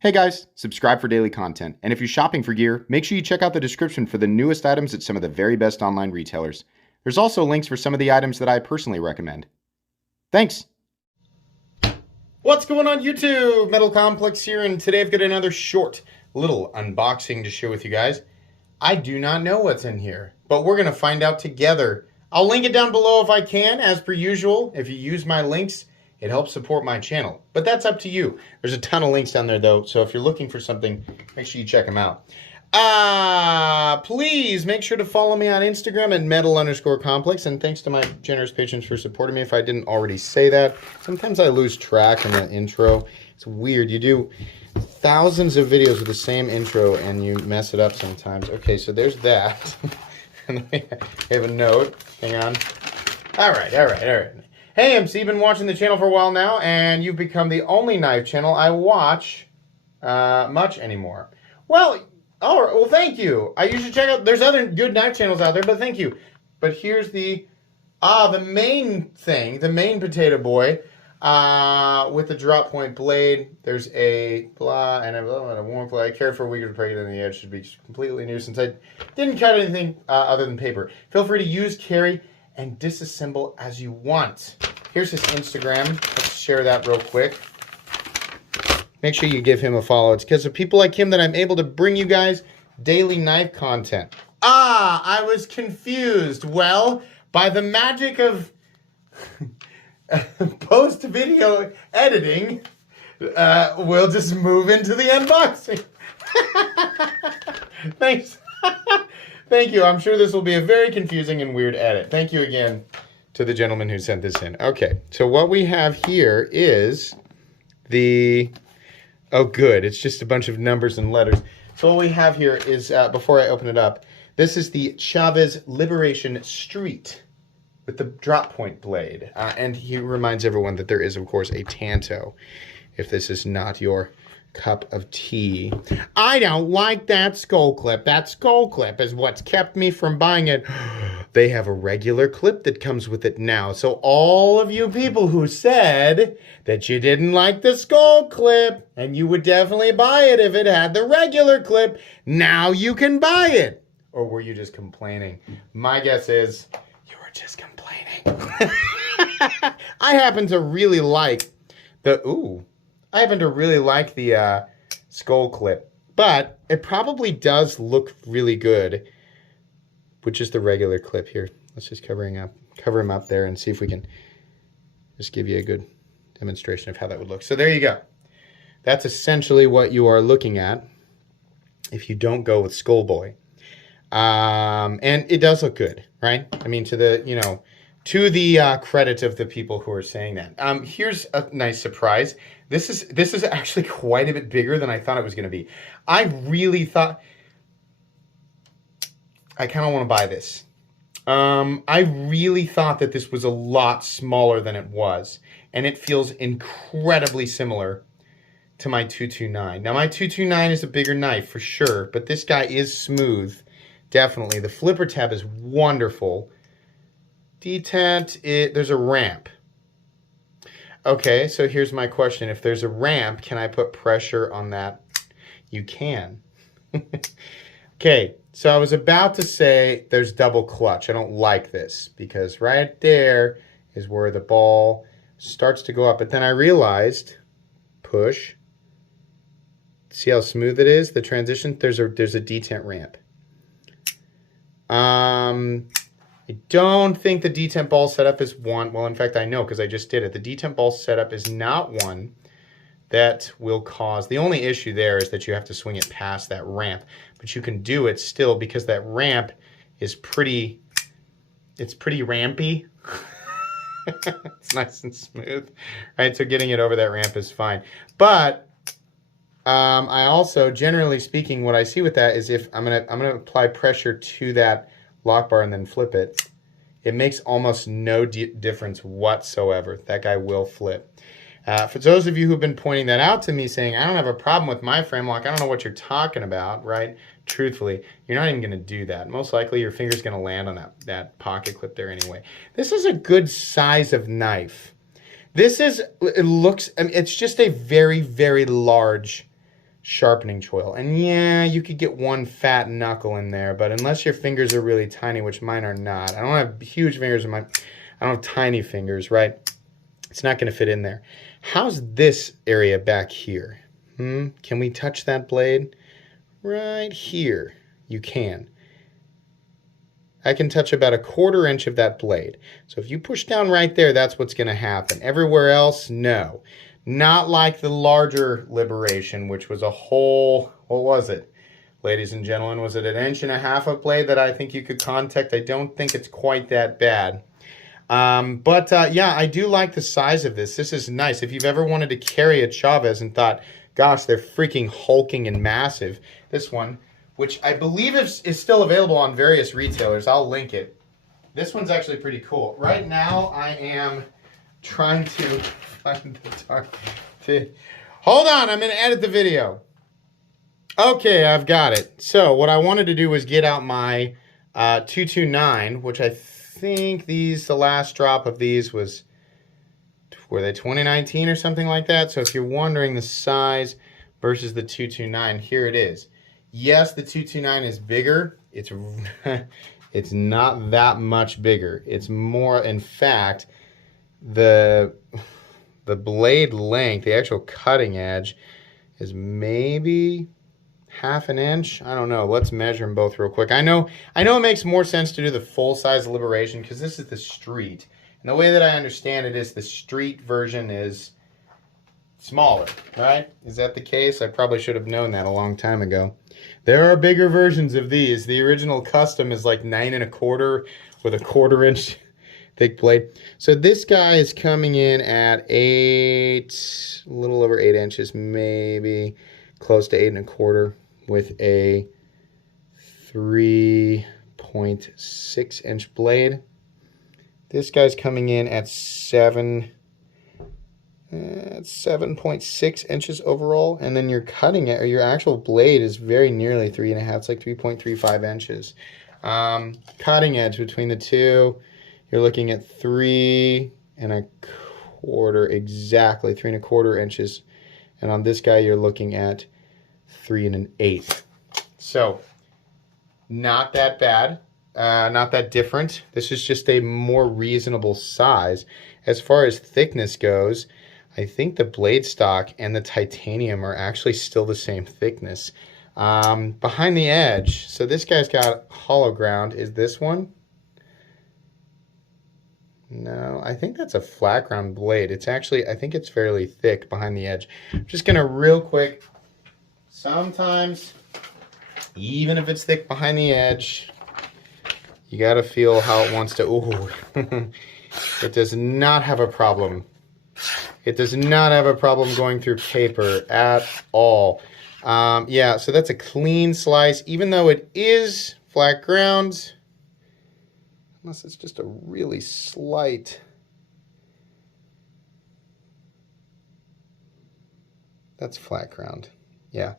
Hey guys, subscribe for daily content. And if you're shopping for gear, make sure you check out the description for the newest items at some of the very best online retailers. There's also links for some of the items that I personally recommend. Thanks! What's going on YouTube? Metal Complex here, and today I've got another short little unboxing to share with you guys. I do not know what's in here, but we're going to find out together. I'll link it down below if I can, as per usual. If you use my links, it helps support my channel, but that's up to you. There's a ton of links down there though, so if you're looking for something, make sure you check them out. Please make sure to follow me on Instagram at metal_complex, and thanks to my generous patrons for supporting me if I didn't already say that. Sometimes I lose track in the intro. It's weird. You do thousands of videos with the same intro and you mess it up sometimes. Okay, so there's that. And we have a note. Hang on. All right. Hey, MC, been watching the channel for a while now, and you've become the only knife channel I watch much anymore. Well, all right, well, thank you. You should check out, there's other good knife channels out there, but thank you. But here's the main thing, the main potato boy, with the drop point blade. There's a blah and a warm blade. I cared for a week to break it on the edge. Should be completely new since I didn't cut anything other than paper. Feel free to use, carry, and disassemble as you want. Here's his Instagram. Let's share that real quick. Make sure you give him a follow. It's because of people like him that I'm able to bring you guys daily knife content. I was confused. Well, by the magic of post-video editing, we'll just move into the unboxing. Thanks. Thank you. I'm sure this will be a very confusing and weird edit. Thank you again to the gentleman who sent this in. Okay, so what we have here is the... Oh, good. It's just a bunch of numbers and letters. So what we have here is, before I open it up, this is the Chavez Liberation Street with the drop point blade. And he reminds everyone that there is, of course, a Tanto, if this is not your cup of tea. I don't like that skull clip. That skull clip is what's kept me from buying it. They have a regular clip that comes with it now. So all of you people who said that you didn't like the skull clip and you would definitely buy it if it had the regular clip, now you can buy it. Or were you just complaining? My guess is you were just complaining. I happen to really like the skull clip, but it probably does look really good, which is the regular clip here. Let's just cover him up there and see if we can just give you a good demonstration of how that would look. So there you go. That's essentially what you are looking at if you don't go with Skullboy. And it does look good, right? I mean, to the credit of the people who are saying that. Here's a nice surprise. This is actually quite a bit bigger than I thought it was going to be. I really thought I kind of want to buy this. I really thought that this was a lot smaller than it was, and it feels incredibly similar to my 229. Now, my 229 is a bigger knife for sure, but this guy is smooth, definitely. The flipper tab is wonderful. Detent, there's a ramp. Okay, so here's my question. If there's a ramp, can I put pressure on that? You can. Okay, so I was about to say there's double clutch. I don't like this because right there is where the ball starts to go up. But then I realized, push. See how smooth it is? The transition, there's a detent ramp. I don't think the detent ball setup is one. Well, in fact, I know because I just did it. The detent ball setup is not one that will cause. The only issue there is that you have to swing it past that ramp, but you can do it still because that ramp is pretty. It's pretty rampy. It's nice and smooth, right? So getting it over that ramp is fine. But I also, generally speaking, what I see with that is if I'm gonna apply pressure to that lock bar and then flip it, it makes almost no difference whatsoever. That guy will flip. For those of you who've been pointing that out to me, saying, I don't have a problem with my frame lock, I don't know what you're talking about, right? Truthfully, you're not even going to do that. Most likely your finger's going to land on that pocket clip there anyway. This is a good size of knife. This is, it looks, I mean, it's just a very, very large sharpening choil. And yeah, you could get one fat knuckle in there, but unless your fingers are really tiny, which mine are not. I don't have huge fingers I don't have tiny fingers, right? It's not going to fit in there. How's this area back here? Can we touch that blade? Right here. You can. I can touch about 1/4 inch of that blade. So if you push down right there, that's what's going to happen. Everywhere else, no. Not like the larger Liberation, which was a whole, what was it? Ladies and gentlemen, was it 1.5 inch of blade that I think you could contact? I don't think it's quite that bad. Yeah, I do like the size of this. This is nice. If you've ever wanted to carry a Chavez and thought, gosh, they're freaking hulking and massive, this one, which I believe is still available on various retailers. I'll link it. This one's actually pretty cool. Right now, I am trying to find the darn thing. Hold on, I'm going to edit the video. Okay, I've got it. So what I wanted to do was get out my 229, which I think the last drop of these was, were they 2019 or something like that? So if you're wondering the size versus the 229, here it is. Yes, the 229 is bigger. It's it's not that much bigger. It's more, in fact, the blade length, the actual cutting edge, is maybe 1/2 inch. I don't know. Let's measure them both real quick. I know it makes more sense to do the full size Liberation because this is the street. And the way that I understand it is the street version is smaller, right? Is that the case? I probably should have known that a long time ago. There are bigger versions of these. The original custom is like 9 1/4 with a 1/4 inch thick blade. So this guy is coming in at 8, a little over 8 inches, maybe close to 8 1/4 with a 3.6 inch blade. This guy's coming in at 7.6 inches overall, and then your cutting it, or your actual blade, is very nearly 3.5. It's like 3.35 inches. Cutting edge between the two, you're looking at 3 1/4, exactly 3 1/4 inches, and on this guy you're looking at 3 1/8. So not that bad. Not that different. This is just a more reasonable size. As far as thickness goes, I think the blade stock and the titanium are actually still the same thickness. Behind the edge, so this guy's got hollow ground. Is this one? No, I think that's a flat ground blade. It's actually, I think it's fairly thick behind the edge. I'm just gonna real quick, sometimes, even if it's thick behind the edge, you gotta feel how it wants to, ooh. It does not have a problem. It does not have a problem going through paper at all. Yeah, so that's a clean slice, even though it is flat ground, unless it's just a really slight. That's flat ground, yeah.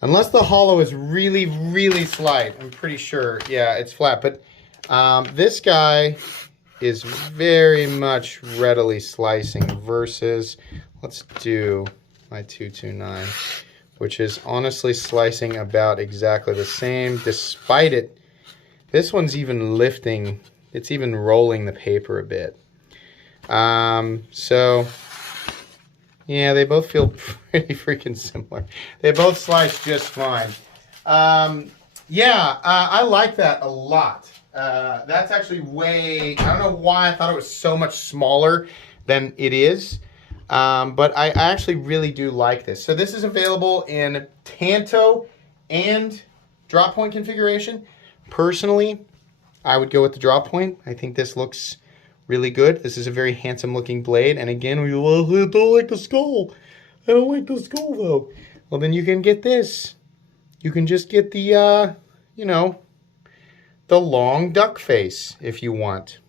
Unless the hollow is really, really slight, I'm pretty sure, yeah, it's flat. But this guy is very much readily slicing versus, let's do my 229, which is honestly slicing about exactly the same, despite it. This one's even lifting, it's even rolling the paper a bit. So, yeah, they both feel pretty freaking similar. They both slice just fine. Yeah, I like that a lot. That's actually way, I don't know why I thought it was so much smaller than it is. But I actually really do like this. So this is available in Tanto and drop point configuration. Personally, I would go with the drop point. I think this looks really good. This is a very handsome looking blade. And again, I don't like the skull. I don't like the skull though. Well, then you can get this. You can just get the, you know, the long duck face if you want.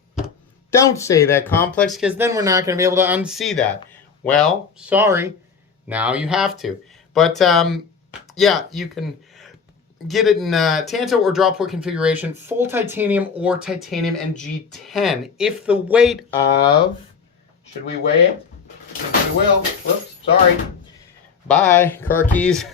Don't say that, Complex, because then we're not going to be able to unsee that. Well, sorry. Now you have to. But, yeah, you can get it in Tanto or drop point configuration, full titanium or titanium and G10. If the weight of, should we weigh it? We will. Whoops, sorry. Bye, car keys.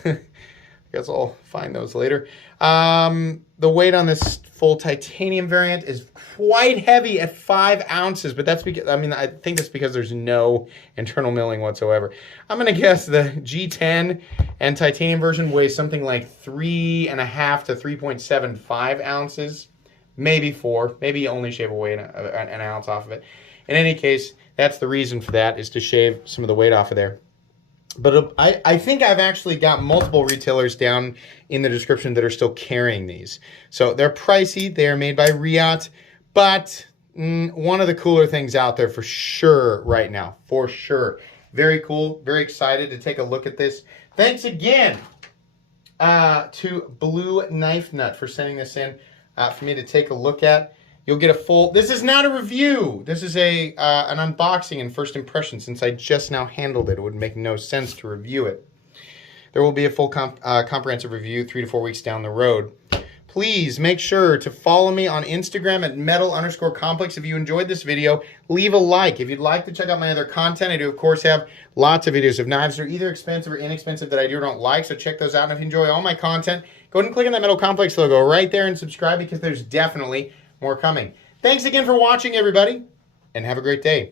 Guess I'll find those later. The weight on this full titanium variant is quite heavy at 5 ounces, but that's because, I mean, I think that's because there's no internal milling whatsoever. I'm going to guess the G10 and titanium version weighs something like 3.5 to 3.75 ounces, maybe 4, maybe only shave away an ounce off of it. In any case, that's the reason for that, is to shave some of the weight off of there. But I think I've actually got multiple retailers down in the description that are still carrying these. So they're pricey. They are made by Riot. But one of the cooler things out there for sure right now. For sure. Very cool. Very excited to take a look at this. Thanks again to Blue Knife Nut for sending this in for me to take a look at. You'll get a full, this is not a review. This is an unboxing and first impression. Since I just now handled it, it would make no sense to review it. There will be a full comprehensive review 3 to 4 weeks down the road. Please make sure to follow me on Instagram at metal_complex. If you enjoyed this video, leave a like. If you'd like to check out my other content, I do, of course, have lots of videos of knives that are either expensive or inexpensive that I do or don't like, so check those out. And if you enjoy all my content, go ahead and click on that Metal Complex logo right there and subscribe, because there's definitely more coming. Thanks again for watching, everybody, and have a great day.